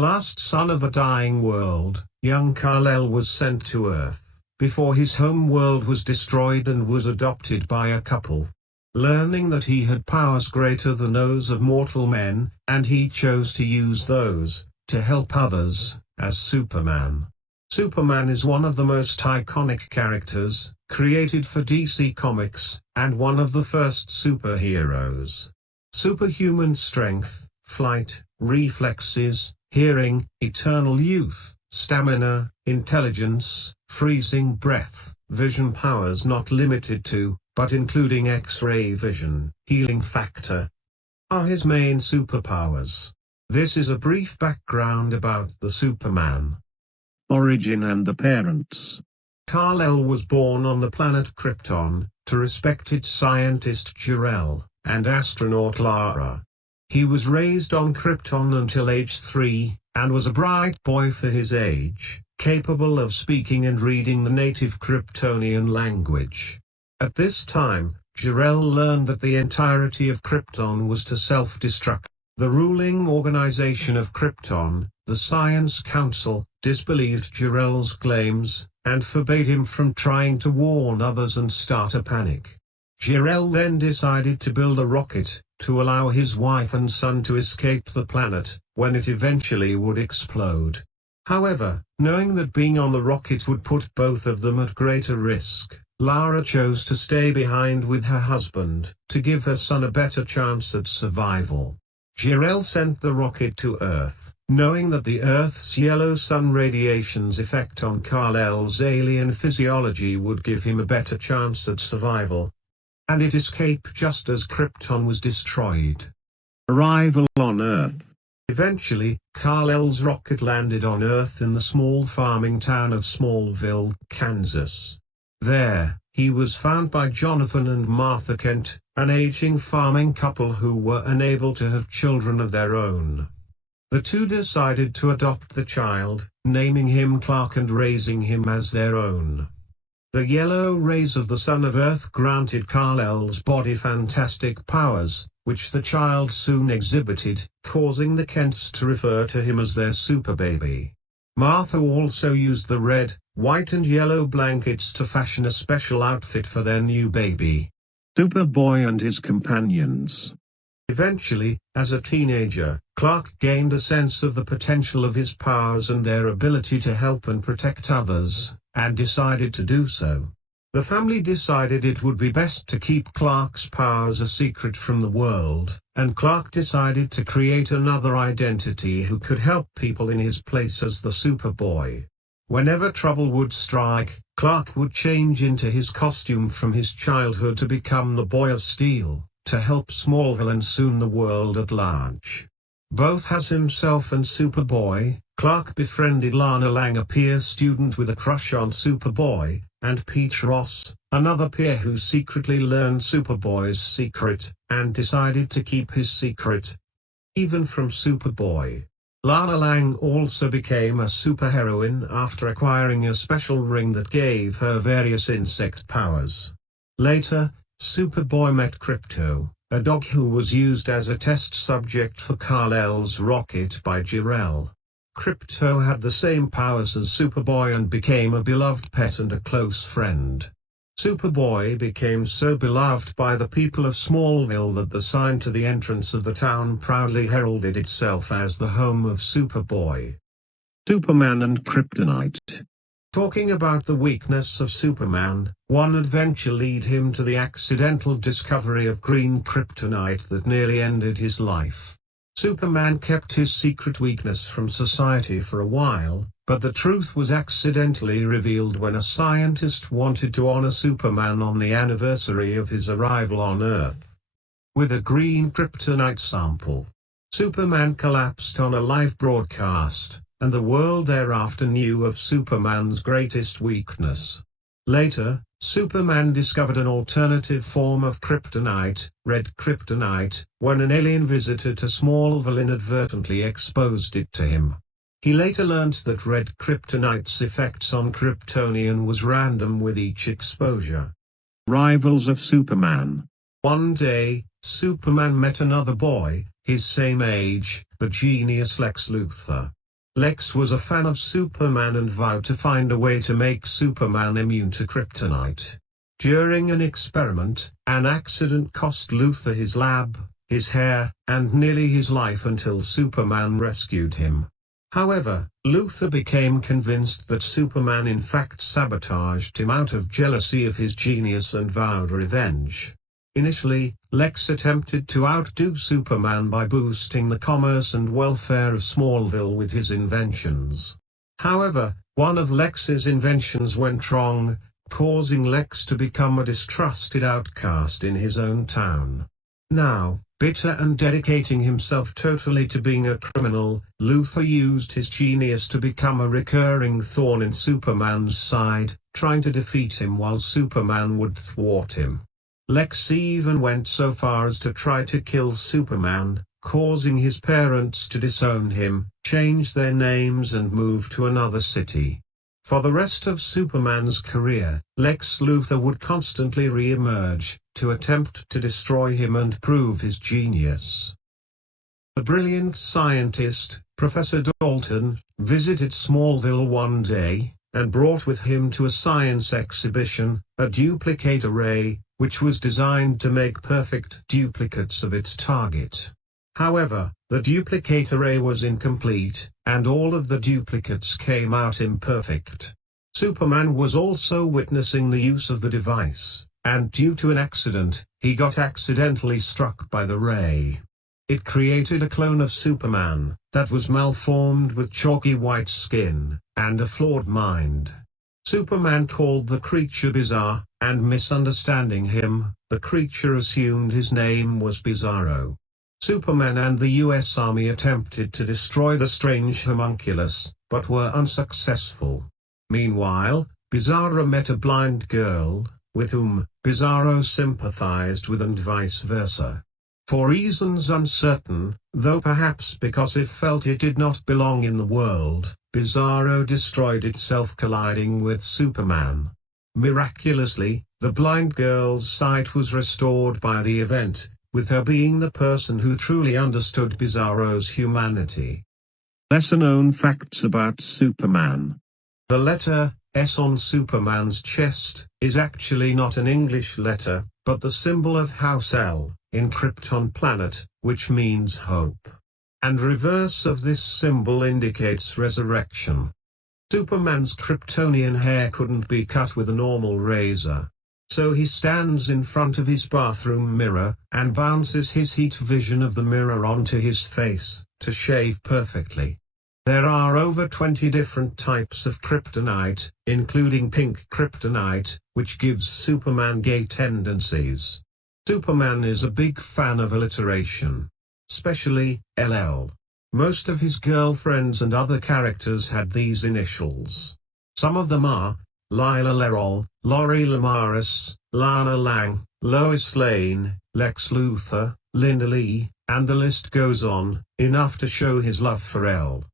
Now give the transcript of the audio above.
last son of a dying world, young Kal-El was sent to Earth, before his home world was destroyed, and was adopted by a couple. Learning that he had powers greater than those of mortal men, and he chose to use those, to help others, as Superman. Superman is one of the most iconic characters, created for DC Comics, and one of the first superheroes. Superhuman strength, flight, reflexes, hearing, eternal youth, stamina, intelligence, freezing breath, vision powers not limited to, but including X-ray vision, healing factor, are his main superpowers. This is a brief background about the Superman. Origin and the parents. Kal-El was born on the planet Krypton, to respected scientist Jor-El, and astronaut Lara. He was raised on Krypton until age 3, and was a bright boy for his age, capable of speaking and reading the native Kryptonian language. At this time, Jor-El learned that the entirety of Krypton was to self-destruct. The ruling organization of Krypton, the Science Council, disbelieved Jor-El's claims, and forbade him from trying to warn others and start a panic. Jor-El then decided to build a rocket, to allow his wife and son to escape the planet, when it eventually would explode. However, knowing that being on the rocket would put both of them at greater risk, Lara chose to stay behind with her husband, to give her son a better chance at survival. Jor-El sent the rocket to Earth, knowing that the Earth's yellow sun radiation's effect on Kal-El's alien physiology would give him a better chance at survival. And it escaped just as Krypton was destroyed. Arrival on Earth. Eventually, Kal-El's rocket landed on Earth in the small farming town of Smallville, Kansas. There, he was found by Jonathan and Martha Kent, an aging farming couple who were unable to have children of their own. The two decided to adopt the child, naming him Clark and raising him as their own. The yellow rays of the sun of Earth granted Kal-El's body fantastic powers, which the child soon exhibited, causing the Kents to refer to him as their super baby. Martha also used the red, white and yellow blankets to fashion a special outfit for their new baby. Superboy and his companions. Eventually, as a teenager, Clark gained a sense of the potential of his powers and their ability to help and protect others, and decided to do so. The family decided it would be best to keep Clark's powers a secret from the world, and Clark decided to create another identity who could help people in his place as the Superboy. Whenever trouble would strike, Clark would change into his costume from his childhood to become the Boy of Steel, to help Smallville and soon the world at large. Both as himself and Superboy, Clark befriended Lana Lang, a peer student with a crush on Superboy, and Pete Ross, another peer who secretly learned Superboy's secret, and decided to keep his secret, even from Superboy. Lana Lang also became a superheroine after acquiring a special ring that gave her various insect powers. Later, Superboy met Krypto, a dog who was used as a test subject for Kal-El's rocket by Jor-El. Krypto had the same powers as Superboy and became a beloved pet and a close friend. Superboy became so beloved by the people of Smallville that the sign to the entrance of the town proudly heralded itself as the home of Superboy. Superman and Kryptonite. Talking about the weakness of Superman, one adventure led him to the accidental discovery of green kryptonite that nearly ended his life. Superman kept his secret weakness from society for a while, but the truth was accidentally revealed when a scientist wanted to honor Superman on the anniversary of his arrival on Earth. With a green kryptonite sample, Superman collapsed on a live broadcast, and the world thereafter knew of Superman's greatest weakness. Later, Superman discovered an alternative form of kryptonite, red kryptonite, when an alien visitor to Smallville inadvertently exposed it to him. He later learned that red kryptonite's effects on Kryptonian was random with each exposure. Rivals of Superman. One day, Superman met another boy, his same age, the genius Lex Luthor. Lex was a fan of Superman and vowed to find a way to make Superman immune to kryptonite. During an experiment, an accident cost Luthor his lab, his hair, and nearly his life until Superman rescued him. However, Luthor became convinced that Superman in fact sabotaged him out of jealousy of his genius and vowed revenge. Initially, Lex attempted to outdo Superman by boosting the commerce and welfare of Smallville with his inventions. However, one of Lex's inventions went wrong, causing Lex to become a distrusted outcast in his own town. Now, bitter and dedicating himself totally to being a criminal, Luthor used his genius to become a recurring thorn in Superman's side, trying to defeat him while Superman would thwart him. Lex even went so far as to try to kill Superman, causing his parents to disown him, change their names and move to another city. For the rest of Superman's career, Lex Luthor would constantly re-emerge, to attempt to destroy him and prove his genius. The brilliant scientist, Professor Dalton, visited Smallville one day, and brought with him to a science exhibition, a duplicate array, which was designed to make perfect duplicates of its target. However, the duplicate array was incomplete, and all of the duplicates came out imperfect. Superman was also witnessing the use of the device, and due to an accident, he got accidentally struck by the ray. It created a clone of Superman, that was malformed with chalky white skin, and a flawed mind. Superman called the creature Bizarre, and misunderstanding him, the creature assumed his name was Bizarro. Superman and the US Army attempted to destroy the strange homunculus, but were unsuccessful. Meanwhile, Bizarro met a blind girl, with whom Bizarro sympathized with and vice versa. For reasons uncertain, though perhaps because it felt it did not belong in the world, Bizarro destroyed itself colliding with Superman. Miraculously, the blind girl's sight was restored by the event, with her being the person who truly understood Bizarro's humanity. Lesser-known facts about Superman. The letter S on Superman's chest is actually not an English letter, but the symbol of House L, in Krypton planet, which means hope. And reverse of this symbol indicates resurrection. Superman's Kryptonian hair couldn't be cut with a normal razor. So he stands in front of his bathroom mirror, and bounces his heat vision of the mirror onto his face, to shave perfectly. There are over 20 different types of kryptonite, including pink kryptonite, which gives Superman gay tendencies. Superman is a big fan of alliteration. Especially, LL. Most of his girlfriends and other characters had these initials. Some of them are Lila Lerol, Lori Lamaris, Lana Lang, Lois Lane, Lex Luthor, Linda Lee, and the list goes on, enough to show his love for L.